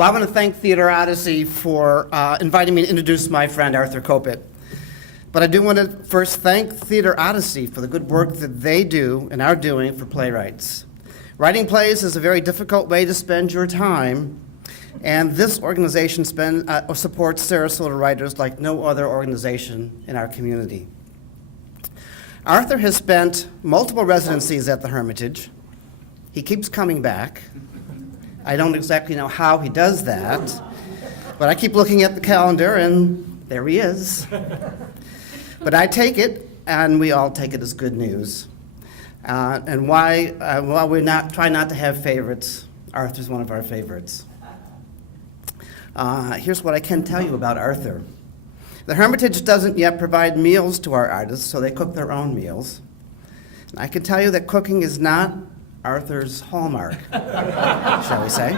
Well, I want to thank Theater Odyssey for inviting me to introduce my friend Arthur Kopit. But I do want to first thank Theater Odyssey for the good work that they do and are doing for playwrights. Writing plays is a very difficult way to spend your time, and this organization supports Sarasota writers like no other organization in our community. Arthur has spent multiple residencies at the Hermitage. He keeps coming back. I don't exactly know how he does that, but I keep looking at the calendar, and there he is. But I take it, and we all take it as good news. And while we try not to have favorites, Arthur's one of our favorites. Here's what I can tell you about Arthur. The Hermitage doesn't yet provide meals to our artists, so they cook their own meals. And I can tell you that cooking is not Arthur's hallmark, shall we say.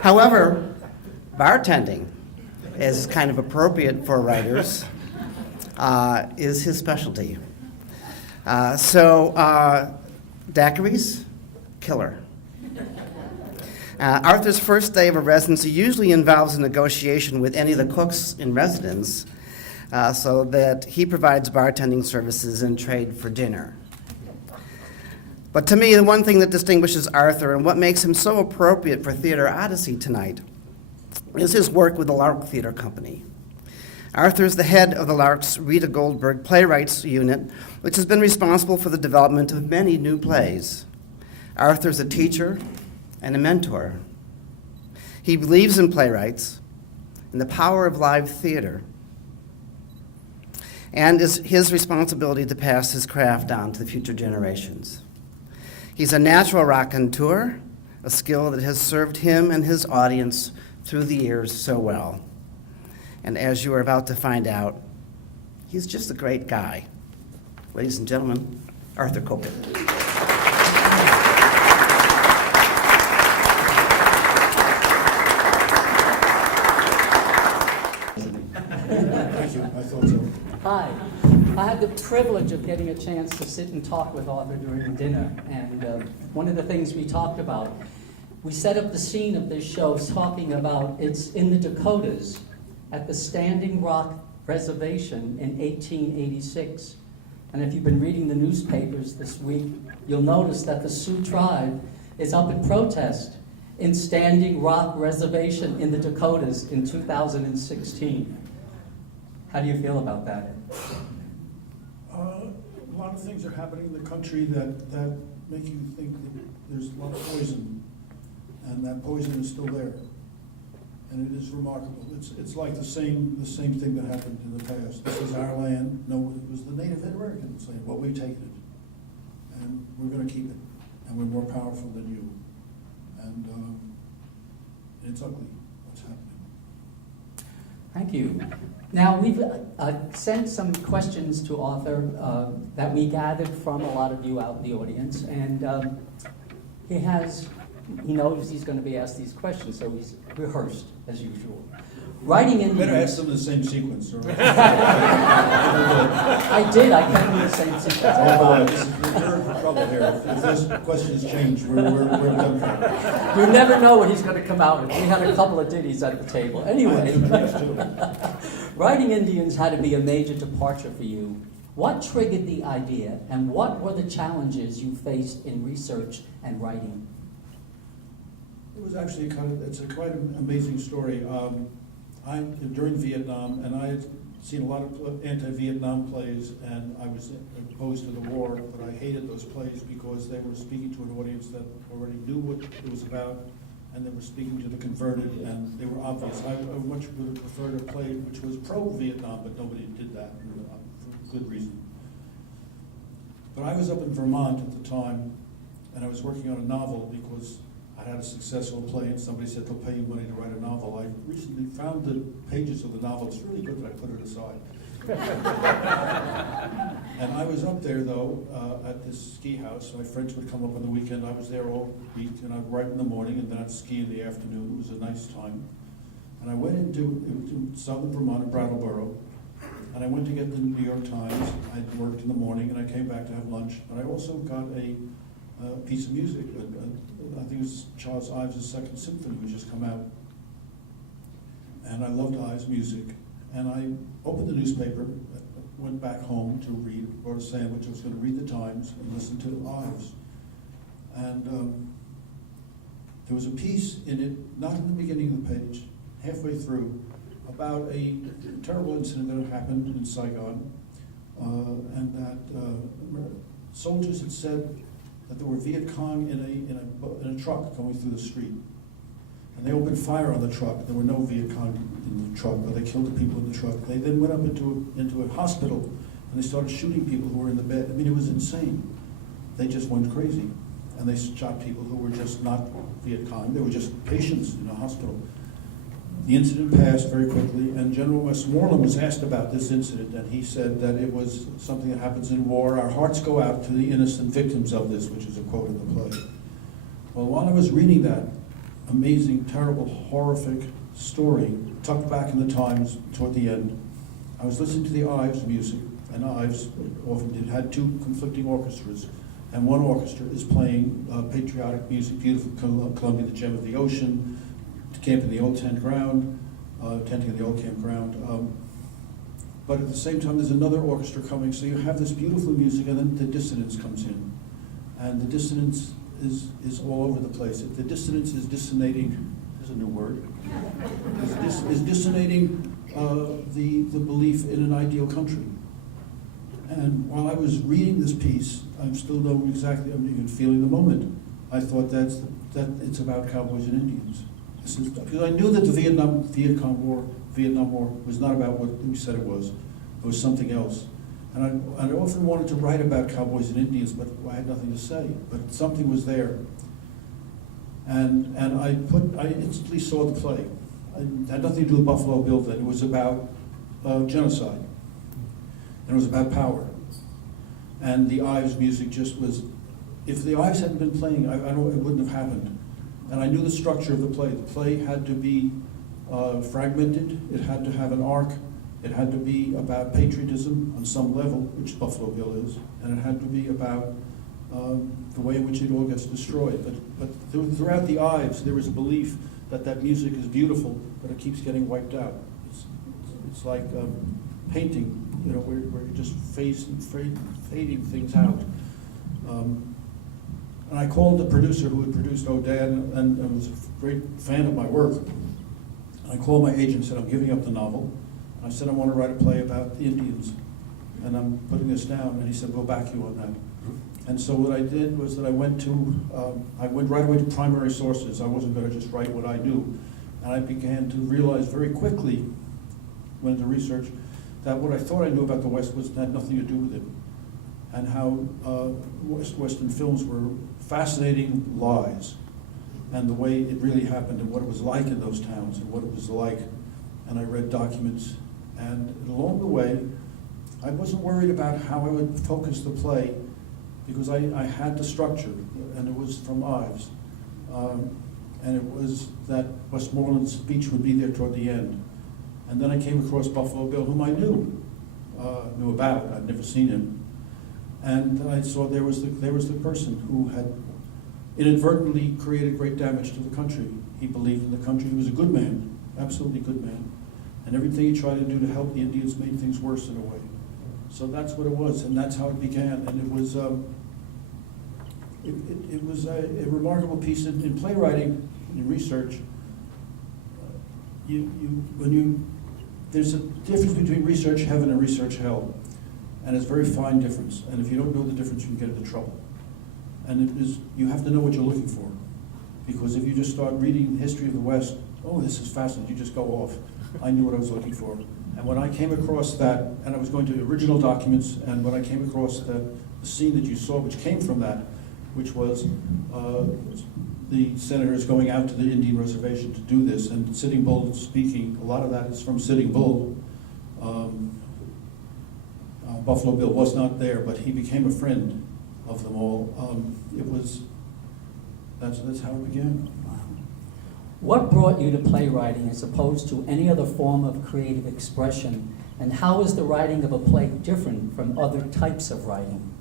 However, bartending is kind of appropriate for writers, is his specialty. Daiquiris, killer. Arthur's first day of a residency usually involves a negotiation with any of the cooks in residence so that he provides bartending services in trade for dinner. But to me, the one thing that distinguishes Arthur and what makes him so appropriate for Theater Odyssey tonight is his work with the Lark Theater Company. Arthur is the head of the Lark's Rita Goldberg Playwrights Unit, which has been responsible for the development of many new plays. Arthur is a teacher and a mentor. He believes in playwrights, in the power of live theater, and is his responsibility to pass his craft on to the future generations. He's a natural raconteur, a skill that has served him and his audience through the years so well. And as you are about to find out, he's just a great guy. Ladies and gentlemen, Arthur Kopit. Thank you. I thought so. Hi. I had the privilege of getting a chance to sit and talk with Arthur during dinner, and one of the things we talked about, we set up the scene of this show talking about it's in the Dakotas at the Standing Rock Reservation in 1886. And if you've been reading the newspapers this week, you'll notice that the Sioux tribe is up in protest in Standing Rock Reservation in the Dakotas in 2016. How do you feel about that? A lot of things are happening in the country that make you think that there's a lot of poison, and that poison is still there. And it is remarkable. It's like the same thing that happened in the past. This is our land. No, it was the Native Americans saying, well, we've taken it, and we're going to keep it, and we're more powerful than you. And it's ugly what's happening. Thank you. Now, we've sent some questions to Arthur that we gathered from a lot of you out in the audience, and he knows he's going to be asked these questions, so he's rehearsed as usual. Writing in Better ask them in the same sequence. Or I did. I kept in the same sequence. you're in trouble here. If this question has changed, we're done for. You never know what he's going to come out with. We had a couple of ditties at the table. Anyway, Writing Indians had to be a major departure for you. What triggered the idea, and what were the challenges you faced in research and writing? It was actually it's quite an amazing story. During Vietnam, and I had seen a lot of anti-Vietnam plays, and I was opposed to the war, but I hated those plays because they were speaking to an audience that already knew what it was about, and they were speaking to the converted, and they were obvious. I much would have preferred a play which was pro-Vietnam, but nobody did that for good reason. But I was up in Vermont at the time, and I was working on a novel because I had a successful play, and somebody said they'll pay you money to write a novel. I recently found the pages of the novel. It's really good that I put it aside. And I was up there, though, at this ski house. My friends would come up on the weekend. I was there all week, and I'd write in the morning, and then I'd ski in the afternoon. It was a nice time. And I went into southern Vermont, in Brattleboro, and I went to get the New York Times. I worked in the morning, and I came back to have lunch. But I also got a piece of music. I think it's Charles Ives' Second Symphony, which has come out. And I loved Ives' music. And I opened the newspaper, went back home to read, brought a sandwich. I was going to read the Times and listen to Ives. And there was a piece in it, not in the beginning of the page, halfway through, about a terrible incident that had happened in Saigon, and that soldiers had said that there were Viet Cong in a truck going through the street. And they opened fire on the truck. There were no Viet Cong in the truck, but they killed the people in the truck. They then went up into a hospital, and they started shooting people who were in the bed. I mean, it was insane. They just went crazy. And they shot people who were just not Viet Cong. They were just patients in a hospital. The incident passed very quickly, and General Westmoreland was asked about this incident, and he said that it was something that happens in war. Our hearts go out to the innocent victims of this, which is a quote in the play. Well, while I was reading that amazing, terrible, horrific story, tucked back in the Times toward the end, I was listening to the Ives music, and Ives often had two conflicting orchestras, and one orchestra is playing patriotic music, beautiful Columbia, the Gem of the Ocean, Camp in the Old Tent Ground, Tenting in the Old Campground. But at the same time, there's another orchestra coming, so you have this beautiful music, and then the dissonance comes in. And the dissonance is all over the place. The dissonance is dissonating, there's a new word, is dissonating the belief in an ideal country. And while I was reading this piece, I'm still knowing exactly, I'm even feeling the moment. I thought that it's about cowboys and Indians. Because I knew that the Vietnam War was not about what we said it was. It was something else. And I often wanted to write about cowboys and Indians, but I had nothing to say. But something was there. And I instantly saw the play. It had nothing to do with Buffalo Bill then. It was about genocide. And it was about power. And the Ives music just was, if the Ives hadn't been playing, I know it wouldn't have happened. And I knew the structure of the play. The play had to be fragmented. It had to have an arc. It had to be about patriotism on some level, which Buffalo Bill is. And it had to be about the way in which it all gets destroyed. But throughout the Ives, there is a belief that that music is beautiful, but it keeps getting wiped out. It's like painting, you know, where you're just fading things out. And I called the producer who had produced Odan and was a great fan of my work. And I called my agent and said, I'm giving up the novel. I said, I want to write a play about the Indians, and I'm putting this down. And he said, we'll back you on that. And so what I did was that I went right away to primary sources. I wasn't going to just write what I knew. And I began to realize very quickly, went into research, that what I thought I knew about the West had nothing to do with it. And how Western films were fascinating lies, and the way it really happened, and what it was like in those towns, and what it was like. And I read documents, and along the way, I wasn't worried about how I would focus the play, because I had the structure, and it was from Ives. And it was that Westmoreland's speech would be there toward the end. And then I came across Buffalo Bill, whom I knew about. I'd never seen him. And I saw there was the person who had inadvertently created great damage to the country. He believed in the country. He was a good man, absolutely good man. And everything he tried to do to help the Indians made things worse in a way. So that's what it was, and that's how it began. And it was a remarkable piece in playwriting, in research. There's a difference between research heaven and research hell. And it's a very fine difference. And if you don't know the difference, you can get into trouble. And you have to know what you're looking for. Because if you just start reading the history of the West, oh, this is fascinating, you just go off. I knew what I was looking for. And when I came across that, and I was going to the original documents, and when I came across the scene that you saw, which came from that, which was the senators going out to the Indian reservation to do this, and Sitting Bull speaking, a lot of that is from Sitting Bull. Buffalo Bill was not there, but he became a friend of them all. That's how it began. What brought you to playwriting as opposed to any other form of creative expression? And how is the writing of a play different from other types of writing?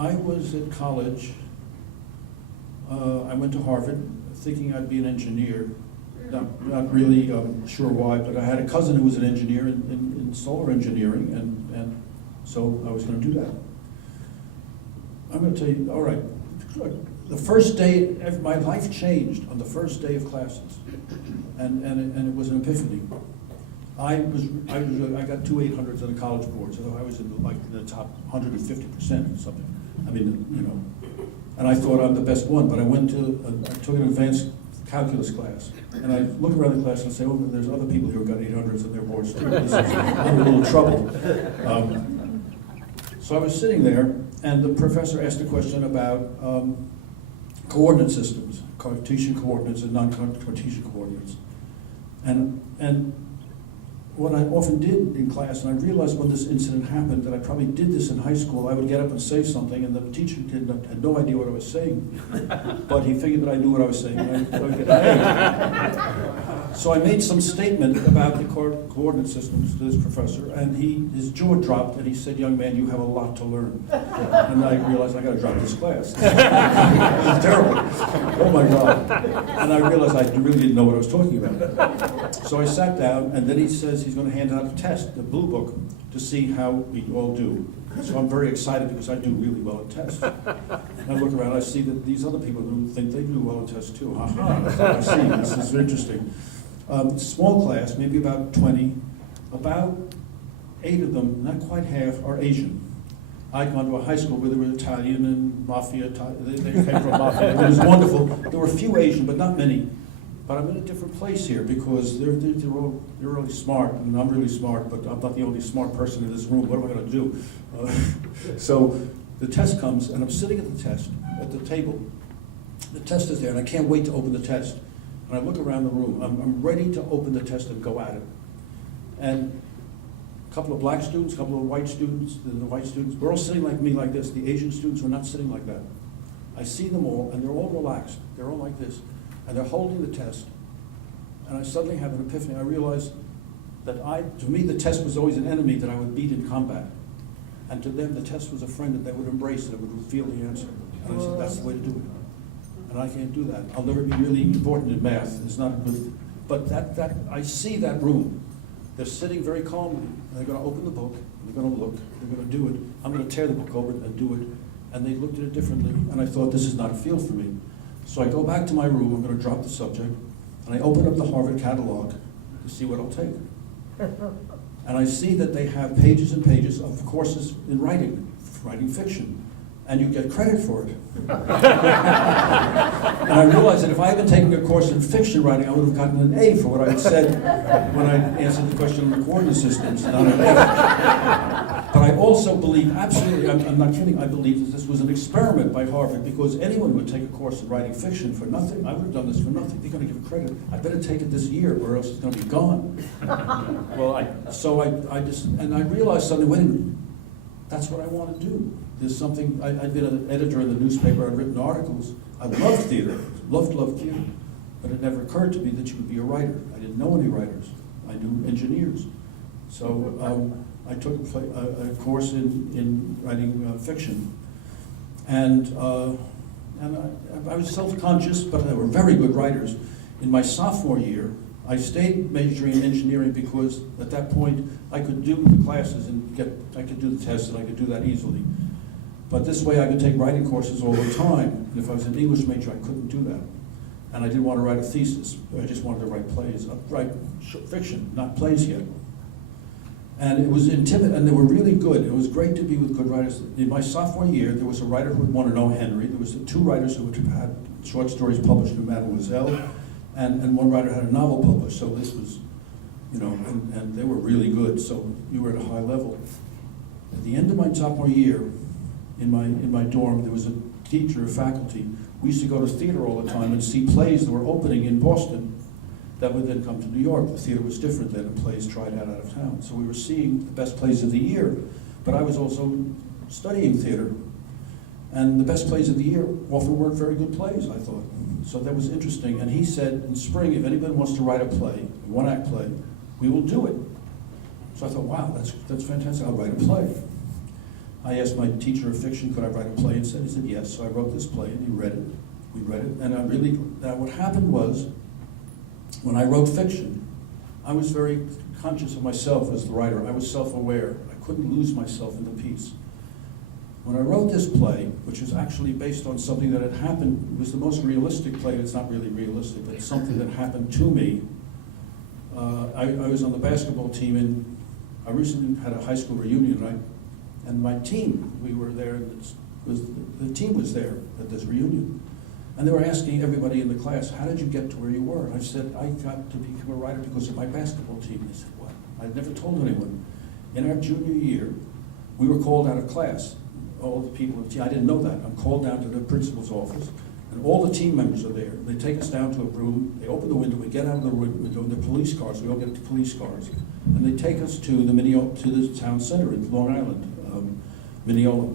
I was at college. I went to Harvard thinking I'd be an engineer. Not really sure why, but I had a cousin who was an engineer in solar engineering, and so I was going to do that. I'm going to tell you, all right, the first day, my life changed on the first day of classes, and it was an epiphany. I got 2 800s on the college board, so I was in the top 150% or something. I mean, you know, and I thought I'm the best one, but I took an advanced calculus class, and I look around the class and say, oh, there's other people who got 800s on their boards too. I'm in a little trouble. So I was sitting there, and the professor asked a question about coordinate systems, Cartesian coordinates and non-Cartesian coordinates. And what I often did in class, and I realized when this incident happened that I probably did this in high school, I would get up and say something, and the teacher had no idea what I was saying, but he figured that I knew what I was saying, and I would get an A. So I made some statement about the coordinate systems to this professor, and his jaw dropped, and he said, young man, you have a lot to learn. And I realized I got to drop this class. It was terrible. Oh my God. And I realized I really didn't know what I was talking about. So I sat down, and then he says he's going to hand out a test, the blue book, to see how we all do. So I'm very excited because I do really well at tests. And I look around, I see that these other people who think they do well at tests too. I see, this is interesting. Small class, maybe about 20, about 8 of them, not quite half, are Asian. I'd gone to a high school where there were Italian and mafia, they came from mafia. It was wonderful. There were a few Asian, but not many. But I'm in a different place here because they're really smart, and I'm really smart, but I'm not the only smart person in this room. What am I going to do? So the test comes, and I'm sitting at the test, at the table. The test is there, and I can't wait to open the test. And I look around the room. I'm ready to open the test and go at it. And a couple of black students, a couple of white students, we're all sitting like me like this. The Asian students were not sitting like that. I see them all, and they're all relaxed. They're all like this. And they're holding the test, and I suddenly have an epiphany. I realize that to me, the test was always an enemy that I would beat in combat. And to them, the test was a friend that they would embrace, that would reveal the answer. And I said, that's the way to do it. And I can't do that. I'll never be really important in math. It's not good. But I see that room. They're sitting very calmly, and they're going to open the book, and they're going to look, they're going to do it. I'm going to tear the book open and do it. And they looked at it differently, and I thought, this is not a field for me. So I go back to my room, I'm going to drop the subject, and I open up the Harvard catalog to see what I'll take. And I see that they have pages and pages of courses in writing fiction, and you get credit for it. And I realized that if I had been taking a course in fiction writing, I would have gotten an A for what I had said when I answered the question on the coordinate systems, not an F. But I also believe, absolutely, I'm not kidding, I believe that this was an experiment by Harvard, because anyone would take a course in writing fiction for nothing. I would have done this for nothing. They're going to give credit. I better take it this year, or else it's going to be gone. Well, I realized suddenly, wait a minute, that's what I want to do. There's something, I'd been an editor in the newspaper, I'd written articles. I loved theater, loved theater, but it never occurred to me that you could be a writer. I didn't know any writers. I knew engineers. So I took a course in writing fiction. And I was self-conscious, but they were very good writers. In my sophomore year, I stayed majoring in engineering because at that point I could do the classes and I could do the tests, and I could do that easily. But this way I could take writing courses all the time, and if I was an English major, I couldn't do that. And I didn't want to write a thesis. I just wanted to write plays, write fiction, not plays yet. And it was intimidating, and they were really good. It was great to be with good writers. In my sophomore year, there was a writer who had won an O. Henry. There was 2 writers who had short stories published in Mademoiselle, and 1 writer had a novel published. So this was, and they were really good. So you were at a high level. At the end of my sophomore year, in my dorm, there was a teacher, a faculty. We used to go to theater all the time and see plays that were opening in Boston that would then come to New York. The theater was different then, and plays tried out of town. So we were seeing the best plays of the year, but I was also studying theater. And the best plays of the year often weren't very good plays, I thought. So that was interesting. And he said, in spring, if anybody wants to write a play, a 1-act play, we will do it. So I thought, wow, that's fantastic, I'll write a play. I asked my teacher of fiction, could I write a play instead? He said yes, so I wrote this play, and he read it. We read it, and now what happened was, when I wrote fiction, I was very conscious of myself as the writer. I was self-aware. I couldn't lose myself in the piece. When I wrote this play, which was actually based on something that had happened, it was the most realistic play. It's not really realistic, but it's something that happened to me. I was on the basketball team, and I recently had a high school reunion, and my team, we were there, and the team was there at this reunion. And they were asking everybody in the class, how did you get to where you were? And I said, I got to become a writer because of my basketball team. They said, what? I'd never told anyone. In our junior year, we were called out of class. All the people, I didn't know that. I'm called down to the principal's office, and all the team members are there. They take us down to a room, they open the window, we get out of the room, we go in the police cars, we all get into police cars, and they take us to the town center in Long Island, Mineola.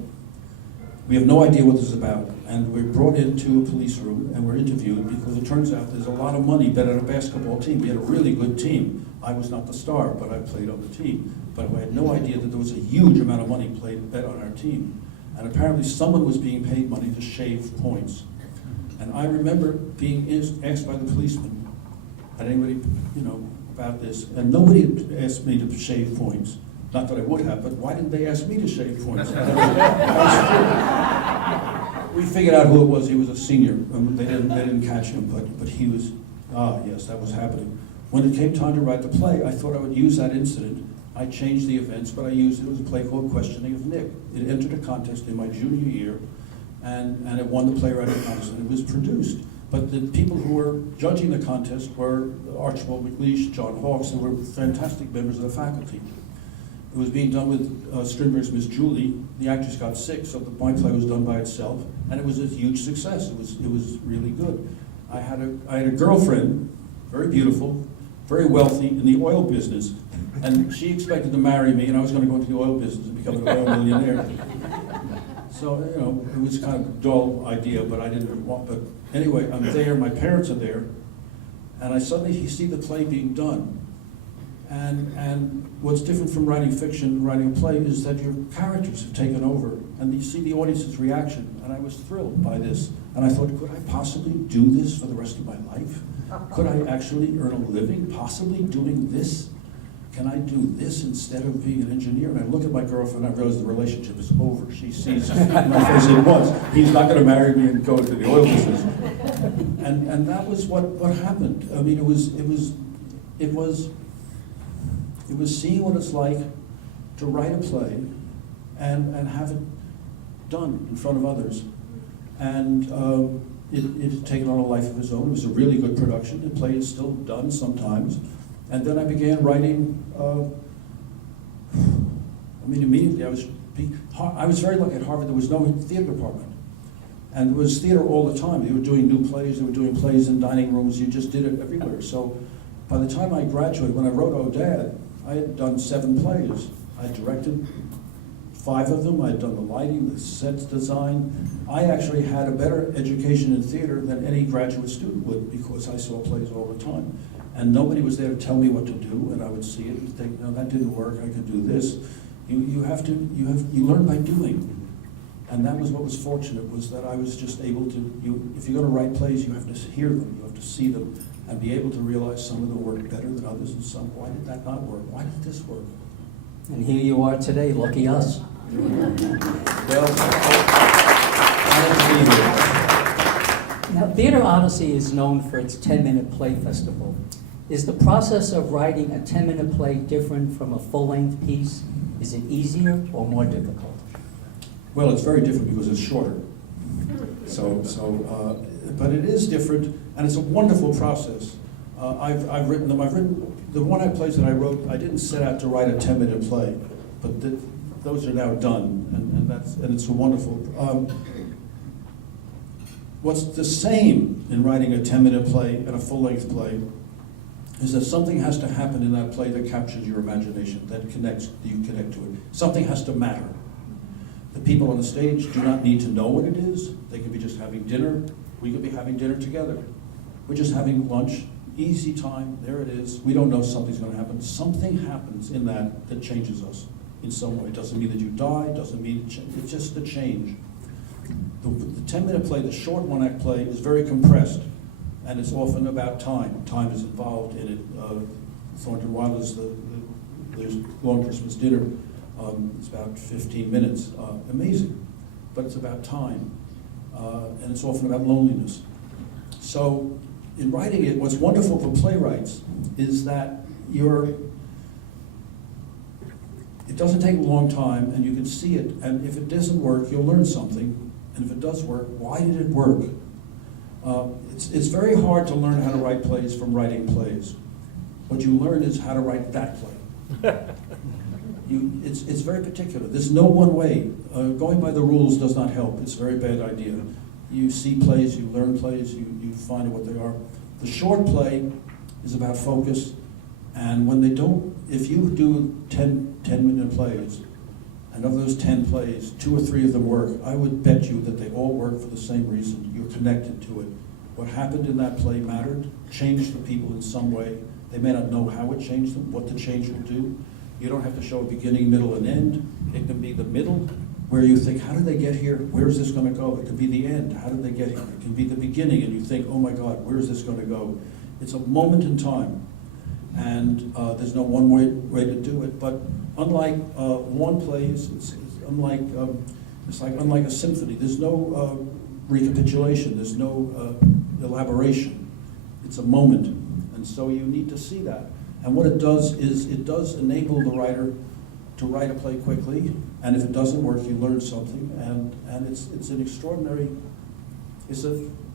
We have no idea what this is about, and we're brought into a police room, and we're interviewed, because it turns out there's a lot of money bet on a basketball team. We had a really good team. I was not the star, but I played on the team. But I had no idea that there was a huge amount of money bet on our team. And apparently someone was being paid money to shave points. And I remember being asked by the policeman, had anybody, about this? And nobody had asked me to shave points. Not that I would have, but why didn't they ask me to shave points? We figured out who it was. He was a senior. They didn't catch him, but he was, yes, that was happening. When it came time to write the play, I thought I would use that incident. I changed the events, but it was a play called Questioning of Nick. It entered a contest in my junior year, and it won the playwriting contest, and it was produced. But the people who were judging the contest were Archibald MacLeish, John Hawkes, who were fantastic members of the faculty. It was being done with Strindberg's Miss Julie. The actress got sick, so my play was done by itself, and it was a huge success. It was really good. I had a girlfriend, very beautiful, very wealthy, in the oil business. And she expected to marry me, and I was going to go into the oil business and become an oil millionaire. So, it was kind of a dull idea, but I didn't want, but anyway, I'm there, my parents are there, and I suddenly see the play being done. And what's different from writing fiction, writing a play, is that your characters have taken over, and you see the audience's reaction, and I was thrilled by this. And I thought, could I possibly do this for the rest of my life? Could I actually earn a living, possibly doing this? Can I do this instead of being an engineer? And I look at my girlfriend, and I realize the relationship is over. She sees my face at once. He's not going to marry me and go into the oil business. And that was what happened. I mean, it was seeing what it's like to write a play and have it done in front of others. And it had taken on a life of its own. It was a really good production. The play is still done sometimes. And then I began writing, immediately I was very lucky at Harvard. There was no theater department. And there was theater all the time. They were doing new plays, they were doing plays in dining rooms, you just did it everywhere. So by the time I graduated, when I wrote Oh Dad, I had done 7 plays. I directed 5 of them, I had done the lighting, the set design. I actually had a better education in theater than any graduate student would, because I saw plays all the time. And nobody was there to tell me what to do, and I would see it and think, no, that didn't work, I could do this. You learn by doing. And that was what was fortunate, was that I was just able to, if you're gonna write plays, you have to hear them, you have to see them, and be able to realize some of them work better than others, and some, why did that not work? Why did this work? And here you are today, lucky us. Well, Now, Theater Odyssey is known for its 10-minute play festival. Is the process of writing a 10-minute play different from a full-length piece? Is it easier or more difficult? well, it's very different because it's shorter. But it is different, and it's a wonderful process. I've written them. The one plays that I wrote. I didn't set out to write a 10-minute play, but those are now done, and it's a wonderful. What's the same in writing a 10-minute play and a full-length play is that something has to happen in that play that captures your imagination, that you connect to it. Something has to matter. The people on the stage do not need to know what it is. They could be just having dinner. We could be having dinner together. We're just having lunch, easy time, there it is. We don't know something's going to happen. Something happens in that changes us in some way. It doesn't mean that you die, doesn't mean, it's just a change. The 10-minute play, the short one-act play, is very compressed, and it's often about time. Time is involved in it. Thornton Wilder's there's Long Christmas Dinner. It's about 15 minutes. Amazing, but it's about time, and it's often about loneliness. So in writing it, what's wonderful for playwrights is that it doesn't take a long time, and you can see it, and if it doesn't work, you'll learn something, and if it does work, why did it work? It's very hard to learn how to write plays from writing plays. What you learn is how to write that play. It's very particular. There's no one way. Going by the rules does not help. It's a very bad idea. You see plays, you learn plays, you find out what they are. The short play is about focus, and when they don't, if you do 10-minute plays, and of those 10 plays, 2 or 3 of them work, I would bet you that they all work for the same reason. You're connected to it. What happened in that play mattered, changed the people in some way. They may not know how it changed them, what the change will do. You don't have to show a beginning, middle, and end. It can be the middle, where you think, how did they get here? Where's this going to go? It could be the end. How did they get here? It can be the beginning, and you think, oh my God, where's this going to go? It's a moment in time, and there's no one way to do it. But unlike one play, it's unlike a symphony. There's no recapitulation. There's no elaboration. It's a moment, and so you need to see that. And what it does is it does enable the writer to write a play quickly, and if it doesn't work, you learn something, and it's an extraordinary,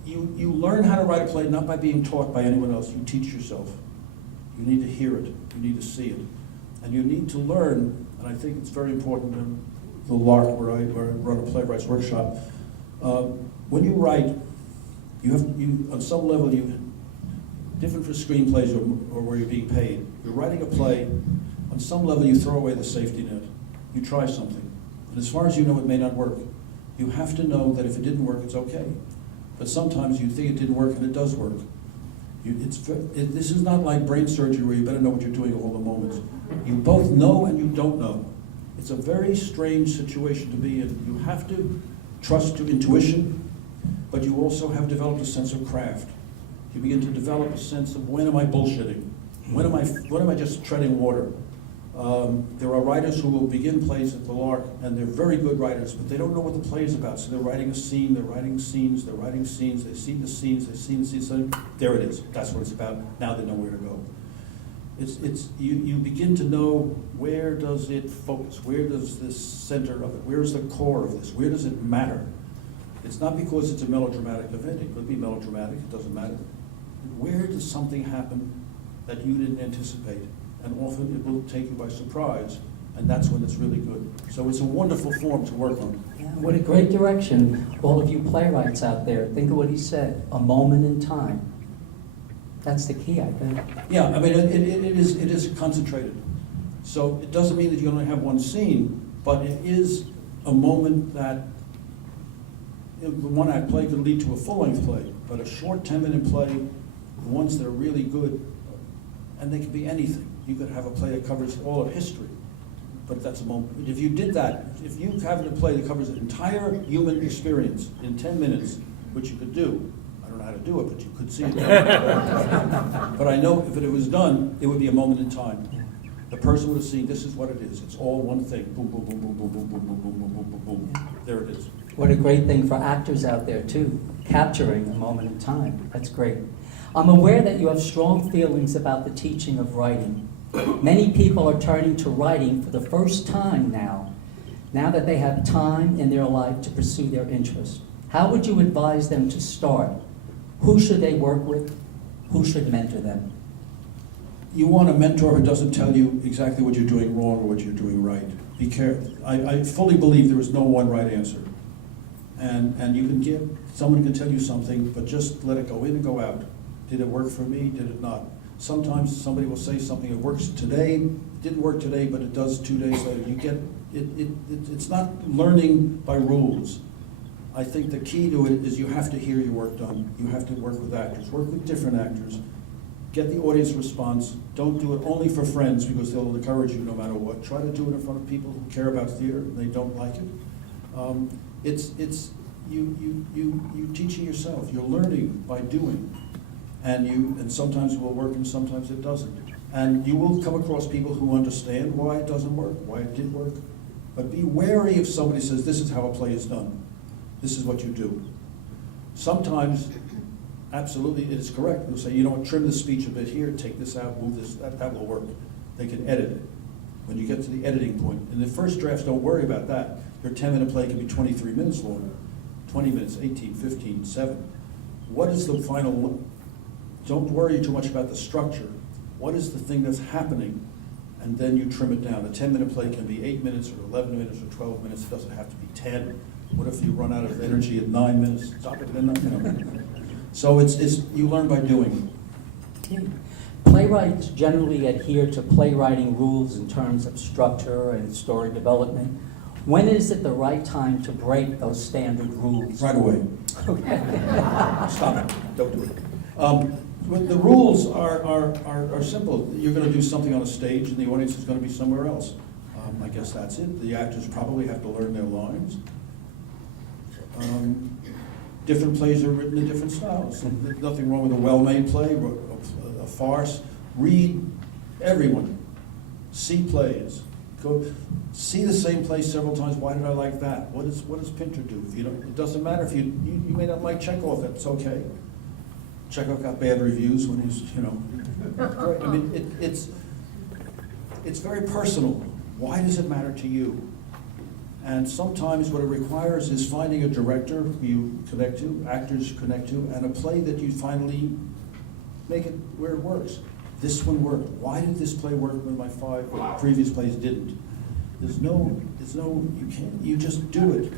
you learn how to write a play not by being taught by anyone else, you teach yourself. You need to hear it, you need to see it, and you need to learn, and I think it's very important in the LARC where I run a playwrights workshop, when you write, you on some level, different for screenplays or where you're being paid. You're writing a play, on some level you throw away the safety net. You try something. And as far as you know, it may not work. You have to know that if it didn't work, it's okay. But sometimes you think it didn't work and it does work. This is not like brain surgery where you better know what you're doing at all the moments. You both know and you don't know. It's a very strange situation to be in. You have to trust your intuition, but you also have developed a sense of craft. You begin to develop a sense of, when am I bullshitting? When am I just treading water? There are writers who will begin plays at the LARC, and they're very good writers, but they don't know what the play is about. So they're writing a scene, they're writing scenes, they're writing scenes, they've seen the scenes, they've seen the scenes, so there it is. That's what it's about. Now they know where to go. You begin to know, where does it focus? Where does this center of it? Where's the core of this? Where does it matter? It's not because it's a melodramatic event. It could be melodramatic, it doesn't matter. Where does something happen that you didn't anticipate? And often it will take you by surprise, and that's when it's really good. So it's a wonderful form to work on. Yeah, what a great direction. All of you playwrights out there, think of what he said, a moment in time. That's the key, I think. Yeah, I mean, it is concentrated. So it doesn't mean that you only have one scene, but it is a moment that the one-act play could lead to a full-length play, but a short 10-minute play, the ones that are really good, and they can be anything. You could have a play that covers all of history, but that's a moment. If you did that, if you have a play that covers an entire human experience in 10 minutes, which you could do, I don't know how to do it, but you could see it. But I know if it was done, it would be a moment in time. The person would have seen, this is what it is. It's all one thing. Boom, boom, boom, boom, boom, boom, boom, boom, boom, boom, boom, boom, boom. There it is. What a great thing for actors out there, too, capturing a moment in time. That's great. I'm aware that you have strong feelings about the teaching of writing. Many people are turning to writing for the first time now that they have time in their life to pursue their interests. How would you advise them to start? Who should they work with? Who should mentor them? You want a mentor who doesn't tell you exactly what you're doing wrong or what you're doing right. Be careful. I fully believe there is no one right answer. And you can someone can tell you something, but just let it go in and go out. Did it work for me? Did it not? Sometimes somebody will say something that works today, didn't work today, but it does 2 days later. You get it's not learning by rules. I think the key to it is you have to hear your work done. You have to work with actors, work with different actors, Get the audience response. Don't do it only for friends because they'll encourage you no matter what. Try to do it in front of people who care about theater and they don't like it. It's you teaching yourself. You're learning by doing, and sometimes it will work and sometimes it doesn't. And you will come across people who understand why it doesn't work, why it did work. But be wary if somebody says, this is how a play is done. This is what you do. Sometimes, absolutely, it is correct. They'll say, you know what, trim the speech a bit here, take this out, move this, that will work. They can edit it. When you get to the editing point. In the first drafts, don't worry about that. Your 10-minute play can be 23 minutes long, 20 minutes, 18, 15, 7. What is the final, don't worry too much about the structure. What is the thing that's happening? And then you trim it down. A 10-minute play can be 8 minutes or 11 minutes or 12 minutes. It doesn't have to be 10. What if you run out of energy at 9 minutes? Stop it, you know. So it's you learn by doing. Playwrights generally adhere to playwriting rules in terms of structure and story development. When is it the right time to break those standard rules? Right away. Stop it. Don't do it. But the rules are simple. You're going to do something on a stage, and the audience is going to be somewhere else. I guess that's it. The actors probably have to learn their lines. Different plays are written in different styles. There's nothing wrong with a well-made play, a farce. Read everyone. See plays. Go see the same play several times. Why did I like that? What does Pinter do? If you don't, it doesn't matter if you may not like Chekhov. That's okay. Chekhov got bad reviews when he's, you know. I mean, it's very personal. Why does it matter to you? And sometimes what it requires is finding a director who you connect to, actors you connect to, and a play that you finally make it where it works. This one worked. Why did this play work when my 5 previous plays didn't? There's no, you can't, you just do it.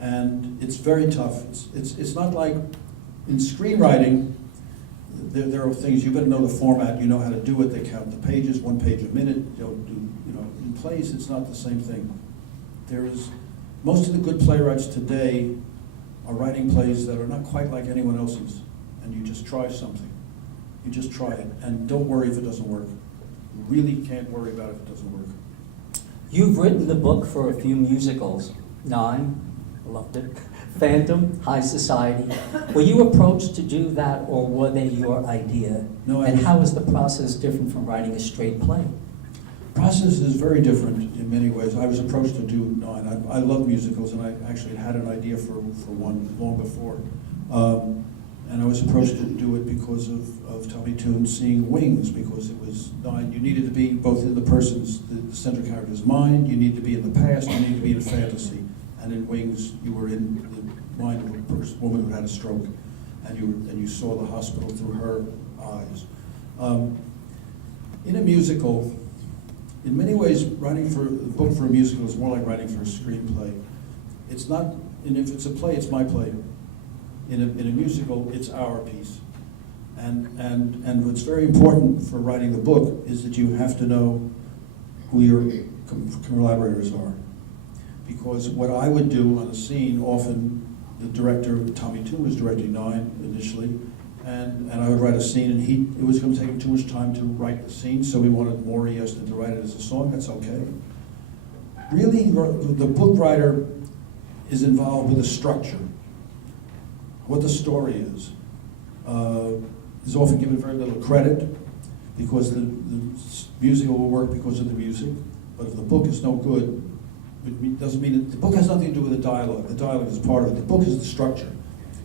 And it's very tough. It's not like in screenwriting, there are things, you better know the format, you know how to do it, they count the pages, 1 page a minute, they'll do, you know, in plays it's not the same thing. Most of the good playwrights today are writing plays that are not quite like anyone else's, and you just try something. You just try it, and don't worry if it doesn't work. You really can't worry about it if it doesn't work. You've written the book for a few musicals. 9, I loved it. Phantom, High Society. Were you approached to do that, or were they your idea? No, and how is the process different from writing a straight play? Process is very different in many ways. I was approached to do 9. I love musicals, and I actually had an idea for one long before. And I was approached to do it because of Tommy Tune seeing Wings, because it was 9. You needed to be both in the central character's mind, you needed to be in the past, you needed to be in fantasy. And in Wings, you were in the mind of a woman who had a stroke, and you saw the hospital through her eyes. In a musical, in many ways, writing for a book for a musical is more like writing for a screenplay. It's not, and if it's a play, it's my play. In a musical, it's our piece. And what's very important for writing the book is that you have to know who your collaborators are. Because what I would do on a scene, often the director, Tommy Tune, was directing 9 initially, and I would write a scene, and it was going to take him too much time to write the scene, so we wanted Maury Yeston to write it as a song. That's okay. Really, the book writer is involved with the structure, what the story is often given very little credit, because the musical will work because of the music, but if the book is no good, it doesn't mean the book has nothing to do with the dialogue. The dialogue is part of it. The book is the structure.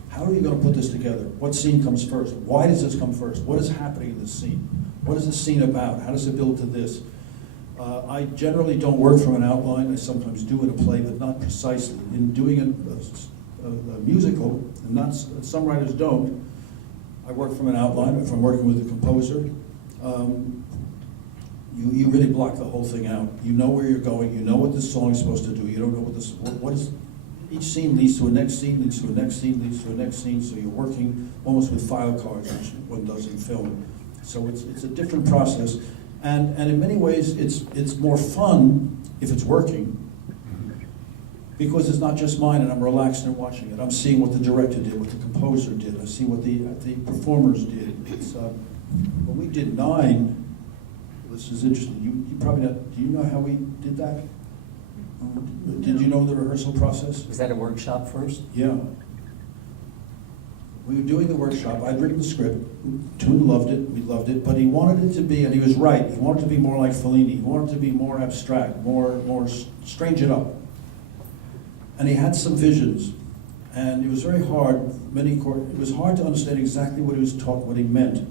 How are you going to put this together? What scene comes first? Why does this come first? What is happening in this scene? What is the scene about? How does it build to this? I generally don't work from an outline. I sometimes do in a play, but not precisely. In doing a musical, and some writers don't, I work from an outline. If I'm working with a composer, you really block the whole thing out. You know where you're going. You know what this song is supposed to do. You don't know what is. Each scene leads to a next scene, leads to a next scene, leads to a next scene. So you're working almost with file cards, which one does in film. So it's a different process, and in many ways it's more fun if it's working, because it's not just mine and I'm relaxed and watching it. I'm seeing what the director did, what the composer did. I see what the performers did. when we did 9, this is interesting, you probably not, do you know how we did that? Did you know the rehearsal process? Was that a workshop first? Yeah. We were doing the workshop, I'd written the script, Toon loved it, we loved it, but he wanted it to be, and he was right, he wanted it to be more like Fellini, he wanted it to be more abstract, more strange it up. And he had some visions, and it was very hard, it was hard to understand exactly what he was talking, what he meant.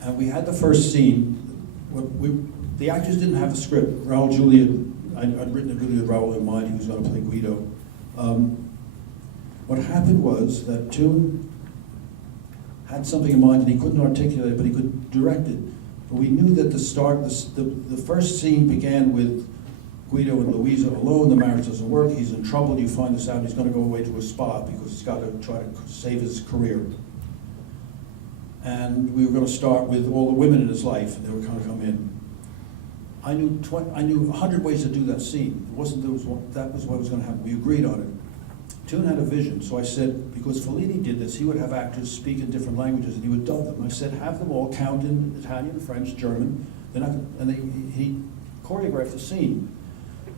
And we had the first scene, the actors didn't have a script. Raul Julia, I'd written it really with Raul in mind, he was gonna play Guido. What happened was that Toon had something in mind and he couldn't articulate it, but he could direct it. But we knew that the first scene began with Guido and Louisa alone, the marriage doesn't work, he's in trouble, you find this out, he's gonna go away to a spa because he's gotta try to save his career. And we were gonna start with all the women in his life, and they were gonna come in. I knew 100 ways to do that scene. It wasn't that was what was gonna happen, we agreed on it. Toon had a vision, so I said, because Fellini did this, he would have actors speak in different languages and he would dub them. I said, have them all count in Italian, French, German, he choreographed the scene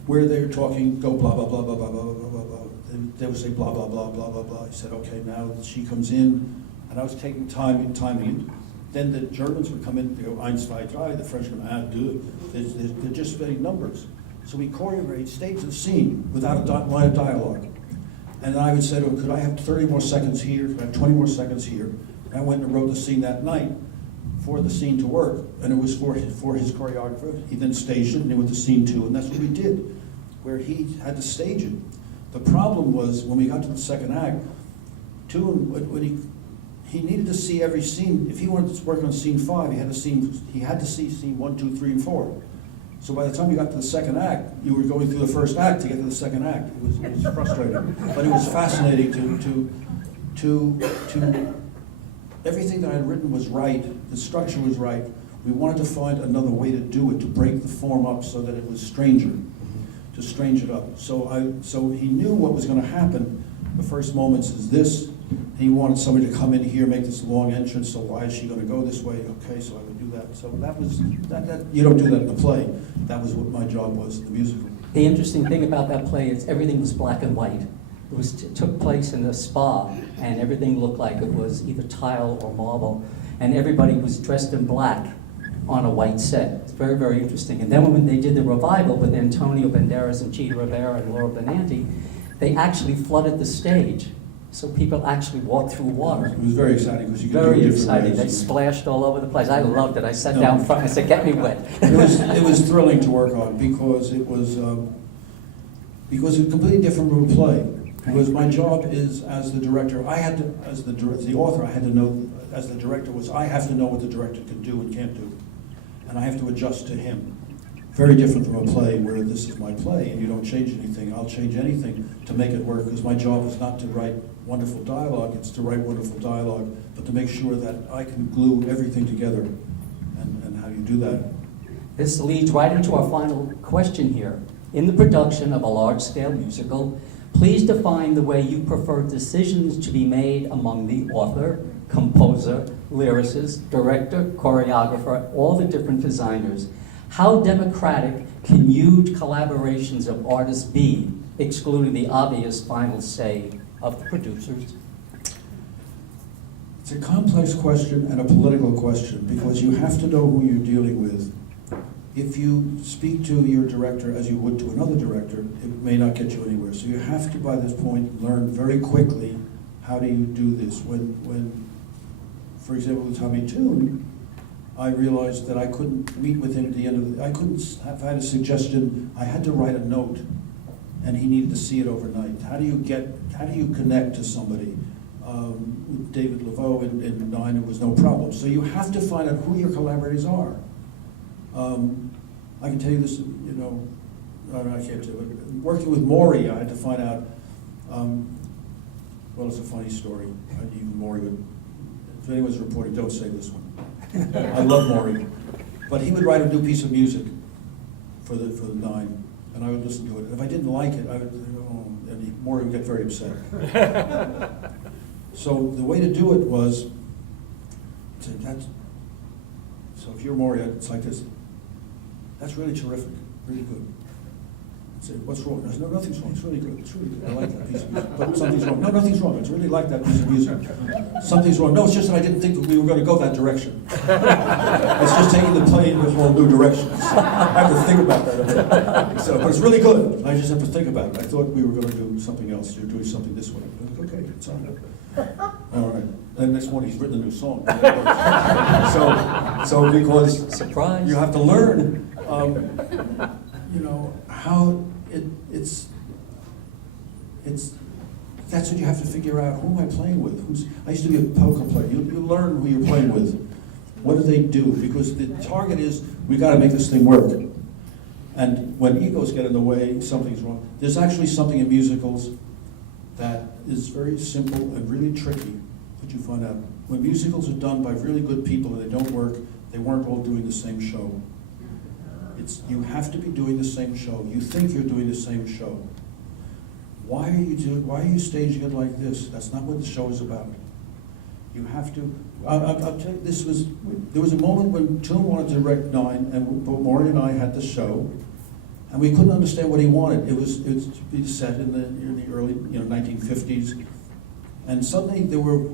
where they're talking, go blah, blah, blah, blah, blah, blah, blah, blah, blah. They would say blah, blah, blah, blah, blah, blah. He said, okay, now she comes in, and I was taking timing it. Then the Germans would come in, they go, 1, 2, 3, the French come, 1, 2. They're just spitting numbers. So we choreographed, staged the scene without a line of dialogue. And I would say to him, could I have 30 more seconds here? Could I have 20 more seconds here? And I went and wrote the scene that night for the scene to work, and it was for his choreographer. He then staged it, and it went to scene 2, and that's what we did, where he had to stage it. The problem was, when we got to the second act, when he needed to see every scene. If he wanted to work on scene 5, he had to see scene 1, 2, 3, and 4. So by the time you got to the second act, you were going through the first act to get to the second act. It was frustrating, but it was fascinating to everything that I had written was right, the structure was right. We wanted to find another way to do it, to break the form up so that it was stranger, to strange it up. So he knew what was going to happen. The first moments is this. He wanted somebody to come in here, make this long entrance, so why is she going to go this way? Okay, so I would do that. So that was, you don't do that in the play. That was what my job was in the musical. The interesting thing about that play is everything was black and white. It took place in a spa, and everything looked like it was either tile or marble, and everybody was dressed in black on a white set. It's very, very interesting. And then when they did the revival with Antonio Banderas and Chita Rivera and Laura Benanti, they actually flooded the stage. So people actually walked through water. It was very exciting because you could do Very different exciting. ways. They splashed all over the place. I loved it. I sat No. down front and I said, get me wet. It was thrilling to work on because it was a completely different room play. Because my job is, as the director, as the author, I had to know, as the director was, I have to know what the director can do and can't do. And I have to adjust to him. Very different from a play where this is my play and you don't change anything. I'll change anything to make it work because my job is not to write wonderful dialogue, it's to write wonderful dialogue, but to make sure that I can glue everything together. And how do you do that? This leads right into our final question here. In the production of a large-scale musical, please define the way you prefer decisions to be made among the author, composer, lyricist, director, choreographer, all the different designers. How democratic can huge collaborations of artists be, excluding the obvious final say of the producers? It's a complex question and a political question because you have to know who you're dealing with. If you speak to your director as you would to another director, it may not get you anywhere. So you have to, by this point, learn very quickly how do you do this. When for example, with Tommy Tune, I realized that I couldn't meet with him at the end of the, I couldn't have had a suggestion. I had to write a note, and he needed to see it overnight. How do you connect to somebody? With David Laveau in 9, it was no problem. So you have to find out who your collaborators are. I can tell you this, you know, no, I can't do it. Working with Maury, I had to find out, well, it's a funny story. Even Maury would, if anyone's reporting, don't say this one. I love Maury. But he would write a new piece of music for the 9, and I would listen to it. And if I didn't like it, I would, and Maury would get very upset. So the way to do it was, So that's, so if you're Maury, it's like this, that's really terrific, really good. I'd say, what's wrong? There's no, nothing's wrong, it's really good, it's really good, I like that piece of music. But something's wrong, no, nothing's wrong, it's really like that piece of music. Something's wrong, no, it's just that I didn't think that we were gonna go that direction. It's just taking the play in a whole new direction. I have to think about that a bit. So, but it's really good, I just have to think about it. I thought we were gonna do something else, you're doing something this way. Okay, it's on. All right, then next morning he's written a new song. So because Surprise. you have to learn, you know, how it's, that's what you have to figure out, who am I playing with? I used to be a poker player, you learn who you're playing with. What do they do? Because the target is, we gotta make this thing work. And when egos get in the way, something's wrong. There's actually something in musicals that is very simple and really tricky that you find out. When musicals are done by really good people and they don't work, they weren't all doing the same show. You have to be doing the same show. You think you're doing the same show. Why are you staging it like this? That's not what the show is about. You have to, I'll tell you, there was a moment when Toon wanted to direct Nine, and Maury and I had the show, and we couldn't understand what he wanted. It was to be set in the early 1950s, and suddenly there were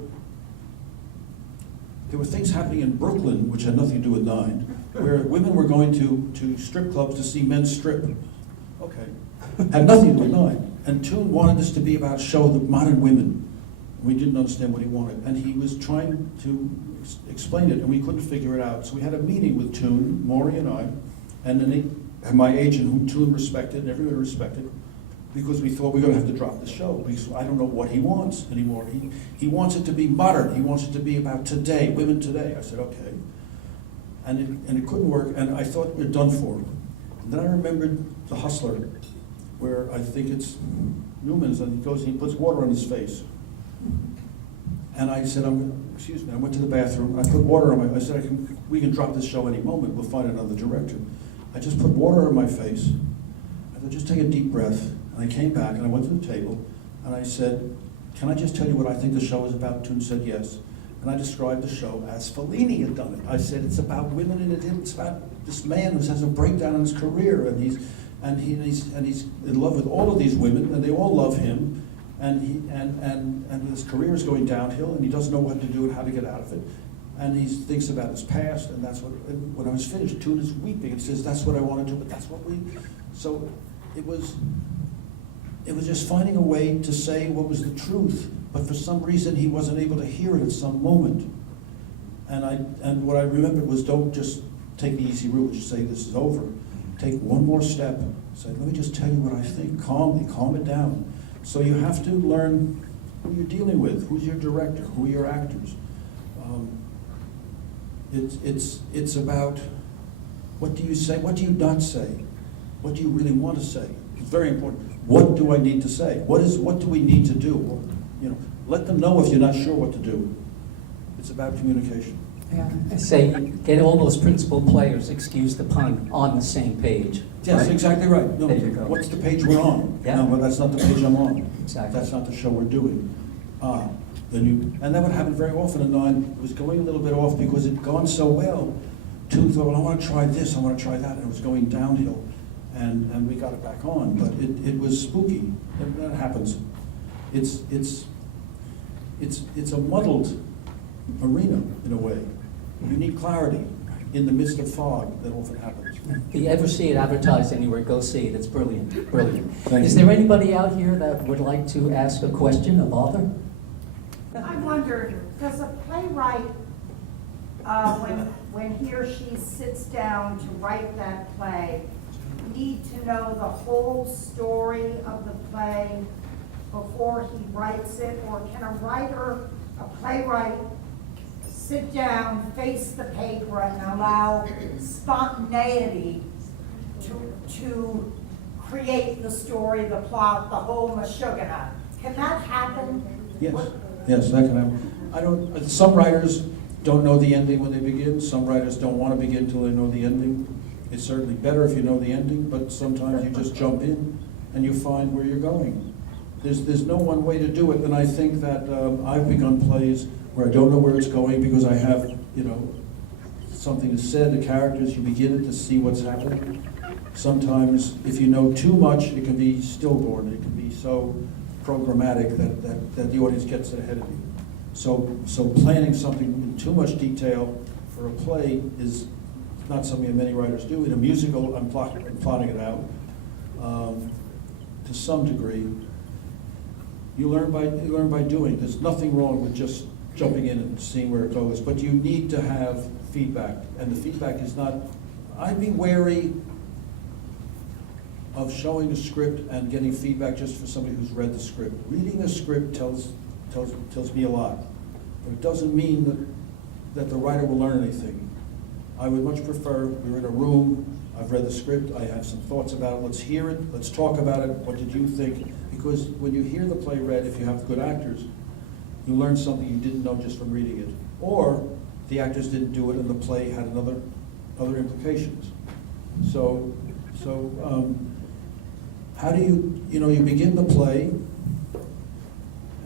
things happening in Brooklyn which had nothing to do with Nine, where women were going to strip clubs to see men strip. Okay, had nothing to do with Nine. And Toon wanted this to be about show the modern women. We didn't understand what he wanted, and he was trying to explain it, and we couldn't figure it out. So we had a meeting with Toon, Maury and I, and then my agent, whom Toon respected, and everyone respected, because we thought we were going to have to drop the show, because I don't know what he wants anymore. He wants it to be modern. He wants it to be about today, women today. I said, okay. And it couldn't work, and I thought we're done for. And then I remembered The Hustler, where I think it's Newman's, and he goes and he puts water on his face. And I said, excuse me, I went to the bathroom, I put water on I said, we can drop this show any moment, we'll find another director. I just put water on my face. I said, just take a deep breath. And I came back and I went to the table and I said, can I just tell you what I think the show is about? Toon said yes. And I described the show as Fellini had done it. I said, it's about women and it's about this man who has a breakdown in his career, and he's in love with all of these women, and they all love him, and his career is going downhill, and he doesn't know what to do and how to get out of it. And he thinks about his past, and that's what, and when I was finished, Toon is weeping and says, that's what I want to do, but that's what so it was just finding a way to say what was the truth, but for some reason he wasn't able to hear it at some moment. And what I remembered was, don't just take the easy route, just say this is over. Take one more step, say, let me just tell you what I think, calmly, calm it down. So you have to learn who you're dealing with, who's your director, who are your actors. It's about, what do you say, what do you not say? What do you really want to say? It's very important. What do I need to say? What do we need to do? Let them know if you're not sure what to do. It's about communication. Yeah. I say, get all those principal players, excuse the pun, on the same page. Yes, right? exactly right. No, There you go. what's the page we're on? Yeah. No, but that's not the page I'm on. Exactly. That's not the show we're doing. And that would happen very often, and Nine was going a little bit off because it had gone so well. Toon thought, well, I want to try this, I want to try that, and it was going downhill. And we got it back on, but it was spooky. That happens. It's a muddled arena in a way. You need clarity in the midst of fog that often happens. If you ever see it advertised anywhere, go see it. It's brilliant, brilliant. Thank Is you. there anybody out here that would like to ask a question of Arthur? I wondered, does a playwright, when he or she sits down to write that play, need to know the whole story of the play before he writes it? Or can a playwright, sit down, face the paper, and allow spontaneity to create the story, the plot, the whole mashugana? Can that happen? Yes, that can happen. Some writers don't know the ending when they begin. Some writers don't want to begin till they know the ending. It's certainly better if you know the ending, but sometimes you just jump in and you find where you're going. There's no one way to do it, and I think that I've begun plays where I don't know where it's going because I have you know, something is said, the characters, you begin to see what's happening. Sometimes, if you know too much, it can be stillborn, it can be so programmatic that the audience gets ahead of you. So planning something in too much detail for a play is not something that many writers do. In a musical, I'm plotting it out to some degree. You learn by doing. There's nothing wrong with just jumping in and seeing where it goes, but you need to have feedback, and the feedback is not. I'd be wary of showing a script and getting feedback just for somebody who's read the script. Reading a script tells me a lot, but it doesn't mean that the writer will learn anything. I would much prefer, we're in a room, I've read the script, I have some thoughts about it, let's hear it, let's talk about it, what did you think? Because when you hear the play read, if you have good actors, you learn something you didn't know just from reading it. Or the actors didn't do it and the play had other implications. So how do you begin the play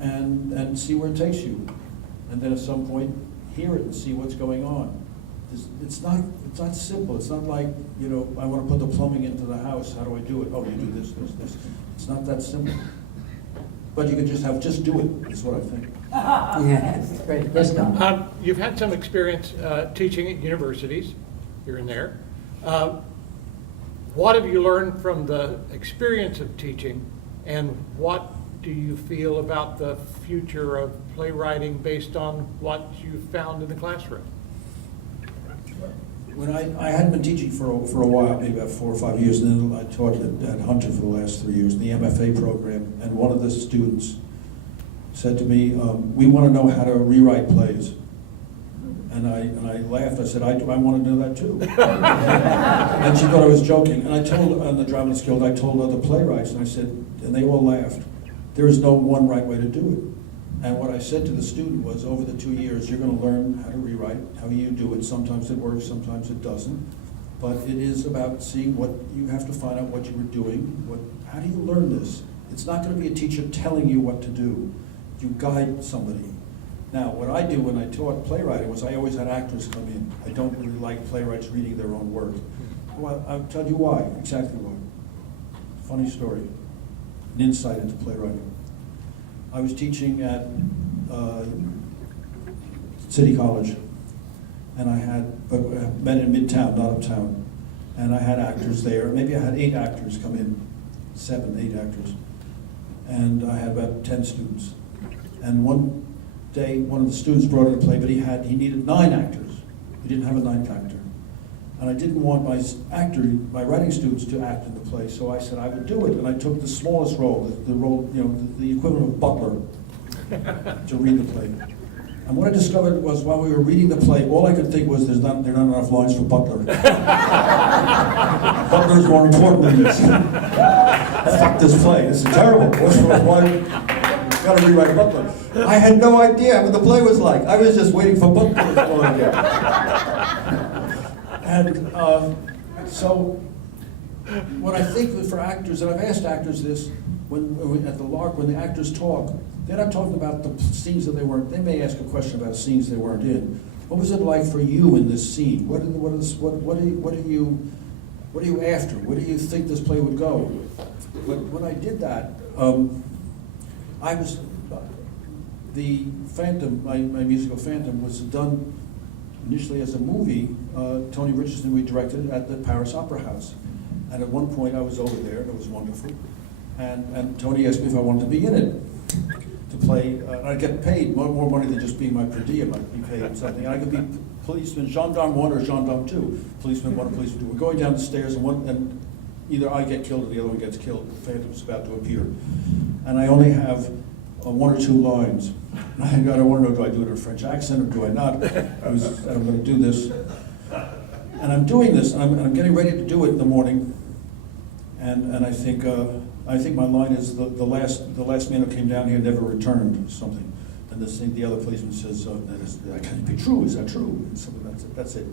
and see where it takes you. And then at some point, hear it and see what's going on. It's not simple. It's not like, I want to put the plumbing into the house. How do I do it? Oh, you do this. It's not that simple. But you can just do it, is what I think. Yeah, great. Yes, Don? You've had some experience teaching at universities here and there. What have you learned from the experience of teaching, and what do you feel about the future of playwriting based on what you found in the classroom? When I hadn't been teaching for a while, maybe about 4 or 5 years, and then I taught at Hunter for the last 3 years in the MFA program, and one of the students said to me, we want to know how to rewrite plays. And I laughed. I said, I want to know that too. And she thought I was joking. And I told, on the Drama Guild, I told other playwrights, and I said, and they all laughed, there is no one right way to do it. And what I said to the student was, over the 2 years, you're going to learn how to rewrite, how you do it. Sometimes it works, sometimes it doesn't. But it is about seeing what you have to find out what you were doing. How do you learn this? It's not going to be a teacher telling you what to do. You guide somebody. Now, what I do when I taught playwriting was I always had actors come in. I don't really like playwrights reading their own work. Well, I'll tell you why, exactly why. Funny story, an insight into playwriting. I was teaching at City College, and I met in Midtown, not uptown, and I had actors there. Maybe I had 8 actors come in, 7, 8 actors, and I had about 10 students. And one day, one of the students brought in a play, but he needed 9 actors. He didn't have a 9th actor. And I didn't want my writing students to act in the play, so I said I would do it. And I took the smallest role, the role, the equivalent of butler, to read the play. And what I discovered was while we were reading the play, all I could think was there are not enough lines for butler. Butler's more important than this. Fuck this play, this is terrible. Got to rewrite Butler. I had no idea what the play was like. I was just waiting for Butler to go again. And so, what I think for actors, and I've asked actors this, at the Lark, when the actors talk, they're not talking about the scenes that they weren't. They may ask a question about scenes they weren't in. What was it like for you in this scene? What are you after? Where do you think this play would go? When I did that. The Phantom, my musical Phantom, was done initially as a movie. Tony Richardson, we directed it at the Paris Opera House. And at one point I was over there, and it was wonderful. And Tony asked me if I wanted to be in it, to play, and I'd get paid more money than just being my per diem. I'd be paid something. And I could be policeman, gendarme 1 or gendarme 2. Policeman 1 or policeman 2. We're going down the stairs, and either I get killed or the other one gets killed. The Phantom's about to appear. And I only have 1 or 2 lines. I don't want to know, do I do it in a French accent or do I not? I'm going to do this. And I'm doing this, and I'm getting ready to do it in the morning. And I think my line is the last man who came down here never returned, or something. And the other policeman says, that can't be true. Is that true? And something, that's it.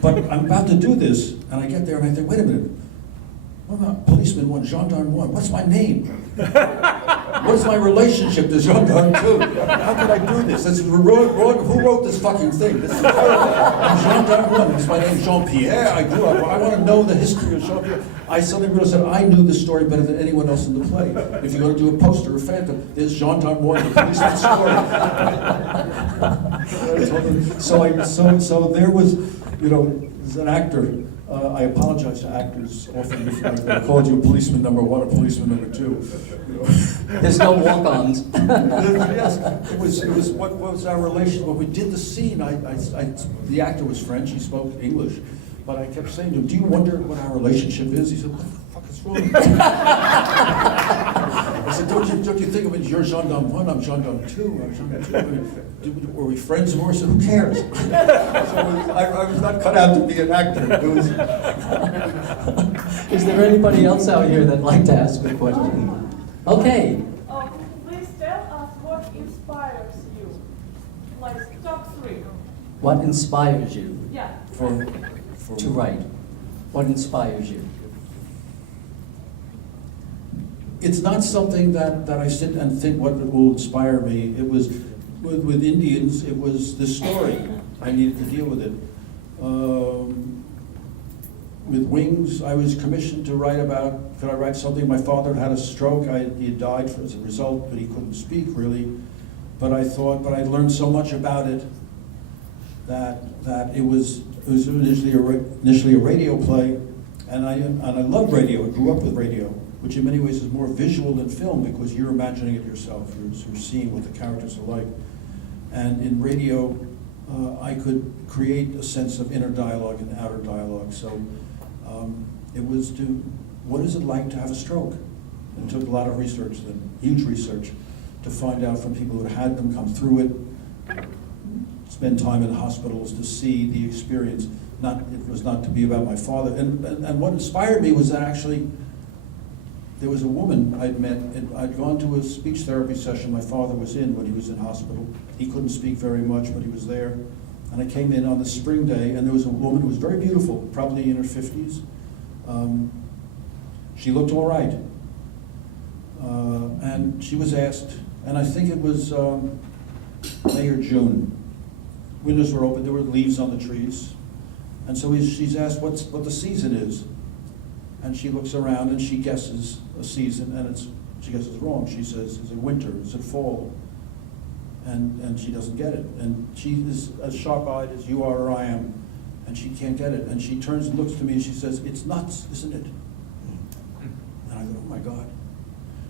But I'm about to do this, and I get there and I think, wait a minute. What about policeman 1, gendarme 1? What's my name? What's my relationship to Jean d'Arc 2? How could I do this? Who wrote this fucking thing? This is terrible. I'm Jean d'Arc 1. It's my name Jean-Pierre. I want to know the history of Jean-Pierre. I suddenly realized that I knew the story better than anyone else in the play. If you're going to do a poster or phantom, there's Jean d'Arc 1, the policeman's story. So there was, as an actor, I apologize to actors often if I called you policeman number 1 or policeman number 2. There's no walk-ons. Yes, it was what was our relation? When we did the scene, the actor was French, he spoke English, but I kept saying to him, "Do you wonder what our relationship is?" He said, "What the fuck is wrong with you?" I said, don't you think of it? You're gendarme 1, I'm gendarme 2, I'm gendarme 2. I mean, were we friends more? He said, "Who cares?" So I was not cut out to be an actor. Is there anybody else out here that'd like to ask a question? Okay. Please tell us what inspires you. Like top 3. What inspires you Yeah. to write? What inspires you? It's not something that I sit and think what will inspire me. It was, with Indians, it was the story. I needed to deal with it. With Wings, I was commissioned to write about, could I write something? My father had a stroke. He had died as a result, but he couldn't speak really. But I learned so much about it that it was initially a radio play, and I loved radio. I grew up with radio, which in many ways is more visual than film because you're imagining it yourself. You're seeing what the characters are like. And in radio, I could create a sense of inner dialogue and outer dialogue. So it was what is it like to have a stroke? It took a lot of research, huge research, to find out from people who had them, come through it, spend time in hospitals to see the experience. It was not to be about my father. And what inspired me was that actually there was a woman I'd met, and I'd gone to a speech therapy session my father was in when he was in hospital. He couldn't speak very much, but he was there. And I came in on the spring day, and there was a woman who was very beautiful, probably in her 50s. She looked all right. And she was asked, and I think it was May or June. Windows were open, there were leaves on the trees. And so she's asked what the season is. And she looks around and she guesses a season, and she guesses wrong. She says, is it winter? Is it fall? And she doesn't get it. And she is as sharp-eyed as you are or I am, and she can't get it. And she turns and looks to me and she says, "It's nuts, isn't it?" And I thought, oh my God.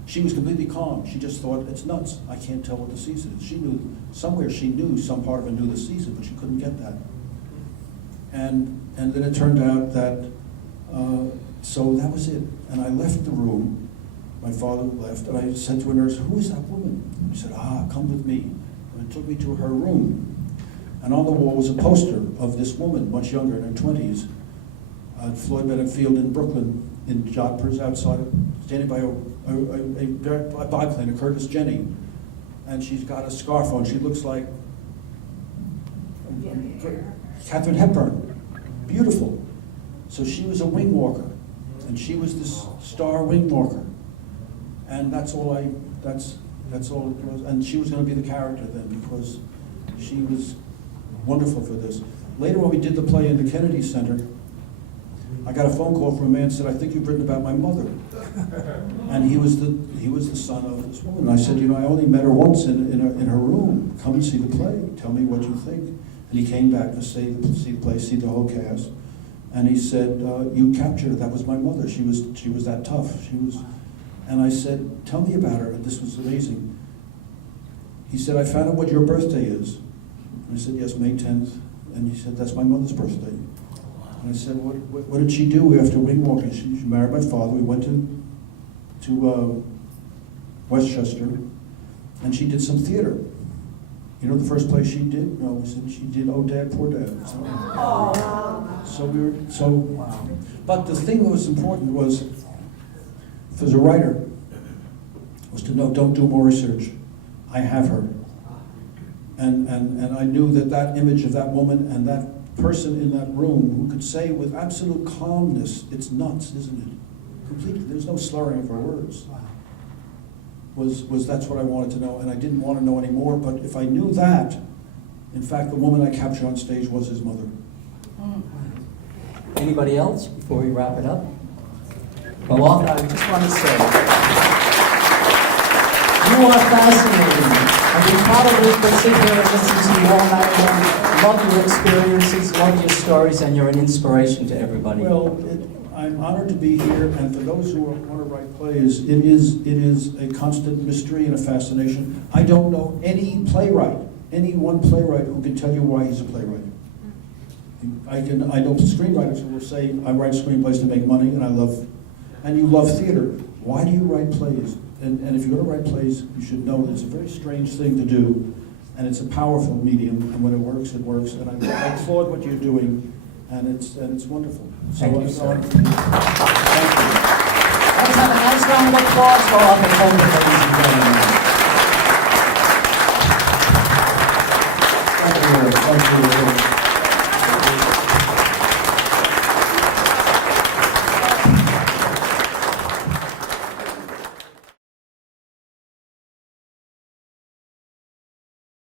She was completely calm. She just thought, it's nuts. I can't tell what the season is. She knew, somewhere she knew, some part of her knew the season, but she couldn't get that. And then it turned out that, so that was it. And I left the room. My father left, and I said to a nurse, "Who is that woman?" And she said, "Come with me." And it took me to her room. And on the wall was a poster of this woman, much younger, in her 20s, at Floyd Bennett Field in Brooklyn, in Jodhpurs, standing by a biplane, a Curtiss Jenny. And she's got a scarf on. She looks like Katharine Hepburn. Beautiful. So she was a wing walker, and she was this star wing walker. And that's all it was. And she was going to be the character then, because she was wonderful for this. Later, when we did the play in the Kennedy Center, I got a phone call from a man who said, "I think you've written about my mother." And he was the son of this woman. And I said, I only met her once in her room. Come and see the play. Tell me what you think. And he came back to see the play, see the whole cast. And he said, "You captured her. That was my mother. She was that tough. And I said, "Tell me about her." And this was amazing. He said, "I found out what your birthday is." And I said, "Yes, May 10th. And he said, "That's my mother's birthday." And I said, what did she do after wing walking? She married my father. We went to Westchester, and she did some theater. You know the first play she did? No, she did "Oh Dad, Poor Dad." But the thing that was important was, as a writer, was to know, don't do more research. I have her. And I knew that image of that woman and that person in that room who could say with absolute calmness, "It's nuts, isn't it?" Completely, there's no slurring of her words. was that's what I wanted to know, and I didn't want to know any more, but if I knew that, in fact, the woman I captured on stage was his mother. Anybody else before we wrap it up? Well, Arthur, I just want to say, you are fascinating. And we probably could sit here and listen to you all night long. Love your experiences, love your stories, and you're an inspiration to everybody. Well, I'm honored to be here, and for those who want to write plays, it is a constant mystery and a fascination. I don't know any playwright, any one playwright who can tell you why he's a playwright. I know screenwriters who will say, I write screenplays to make money, and you love theater. Why do you write plays? And if you're going to write plays, you should know that it's a very strange thing to do, and it's a powerful medium, and when it works, it works. And I applaud what you're doing, and it's wonderful. Thank you, sir. Thank you. Let's have a nice round of applause for Arthur Copeland, ladies and gentlemen. Thank you. Thank you.